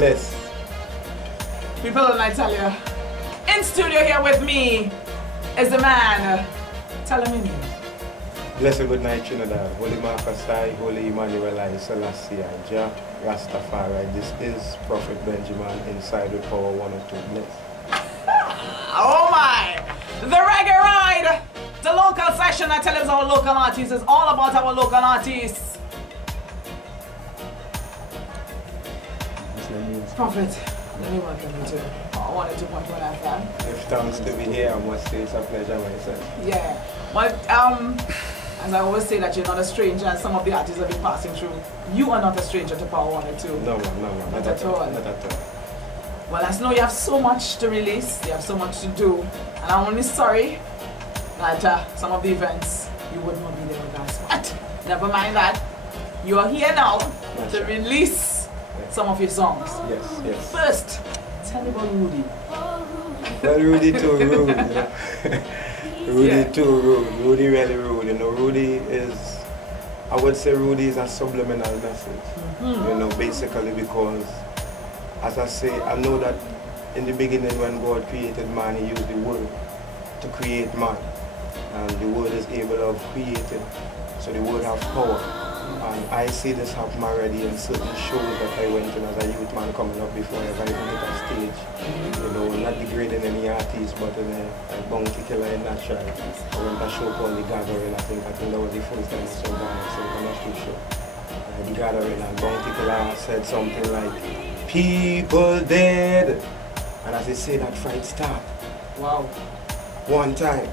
Bless. People in Italia. In studio here with me is the man. Tell him in here. Blessed good night, Trinidad. Holy Marcusai, Holy Emmanuel, I Selassie, I Jah, Rastafari. This is Prophet Benjamin inside with Power 102. Bless. Oh my! The Reggae Ride! The local session, I tell you, our local artists. It's all about our local artists. Prophet, let me welcome you to Power 102.1 FM. If thanks to be here, I must say it's a pleasure myself. Yeah. But as I always say that you're not a stranger, and some of the artists have been passing through. You are not a stranger to Power 102. No, Not at all. Not at all. Well, I know you have so much to release, you have so much to do, and I'm only sorry that some of the events you would not be there with us. But never mind that. You are here now to release some of your songs. Yes. First, tell me about Rudy. Well, Rudy too rude, you know. Rudy too rude. Rudy really rude. You know, Rudy is, I would say Rudy is a subliminal message. You know, basically because, as I say, I know that in the beginning when God created man, he used the word to create man. And the word is able of creating. So the word has power. And I see this happen already in certain shows that I went in as a youth man coming up before I ever even hit a stage. You know, not degrading any artist, but in a bounty killer in natural. I went to a show called The Gathering, I think that was the first time I saw that, so I'm not too sure. The Gathering, and bounty killer said something like, "People dead." And as they say, that fight start. Wow. One time.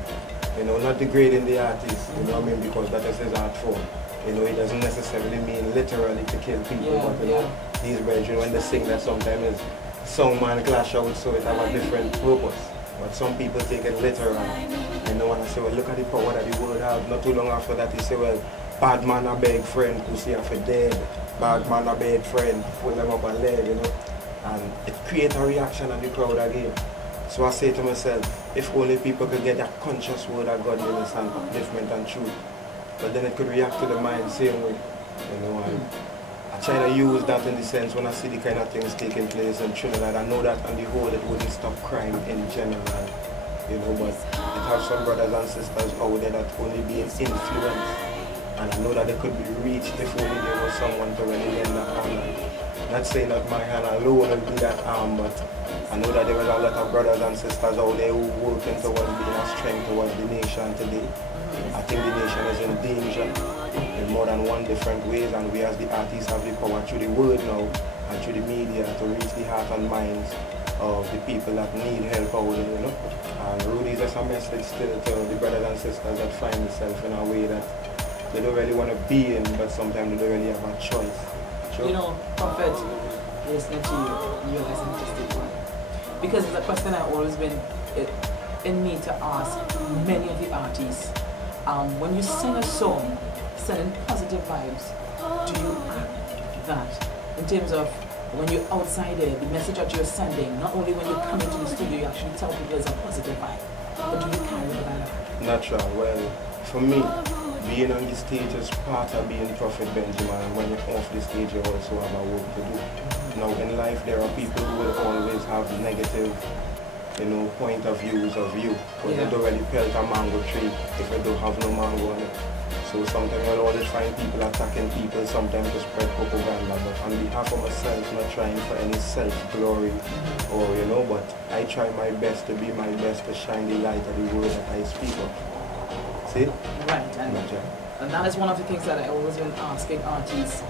You know, not degrading the artist, you know what I mean, because that is his art form. You know, it doesn't necessarily mean literally to kill people, but you know, these brethren, when they sing that sometimes is song man clash out, so it have a different purpose. But some people take it literal. You know, and I say, well, look at the power that the word have. Not too long after that, he say, well, bad man a beg friend, pussy a for dead. Bad man a beg friend, put them up and lead, you know. And it creates a reaction in the crowd again. So I say to myself, if only people could get that conscious word of godliness and upliftment and truth, but then it could react to the mind same way, you know. And I try to use that in the sense when I see the kind of things taking place in Trinidad. I know that on the whole it wouldn't stop crime in general, you know, but it has some brothers and sisters out there that only being influenced, and I know that it could be reached if only there was someone to really lend a hand. Not saying that my hand alone will be that arm, but I know that there is a lot of brothers and sisters out there who are working towards being a strength towards the nation today. I think the nation is in danger in more than one different ways, and we as the artists have the power through the word now and through the media to reach the heart and minds of the people that need help out there, you know. And Rudy is just a message still to the brothers and sisters that find themselves in a way that they don't really want to be in, but sometimes they don't really have a choice. Sure. You know, Prophet, listening to you, realizing just this one. Because it's a question I've always been in me to ask many of the artists. When you sing a song, sending positive vibes, do you act that? In terms of when you're outside there, the message that you're sending, not only when you come into the studio, you actually tell people there's a positive vibe, but do you carry that? Natural. Well, for me, being on the stage is part of being Prophet Benjamin, and when you're off the stage you also have a work to do. Now in life there are people who will always have negative, you know, point of views of you, but they don't really pelt a mango tree if they don't have no mango on it. So sometimes you'll always find people attacking people, sometimes to spread propaganda, but on behalf of myself, not trying for any self-glory or, you know, but I try my best to be my best to shine the light of the word that I speak of. See? Right, and that is one of the things that I always been asking artists.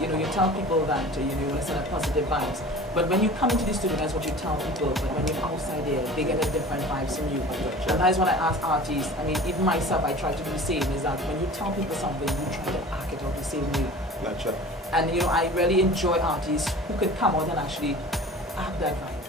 You know, you tell people that you know, you want to send a positive vibes, but when you come into the studio, that's what you tell people. But when you're outside there, they get a different vibes from you. And that is what I ask artists. I mean, even myself, I try to do the same. Is that when you tell people something, you try to act it out the same way. That's right. And you know, I really enjoy artists who can come out and actually act that vibe.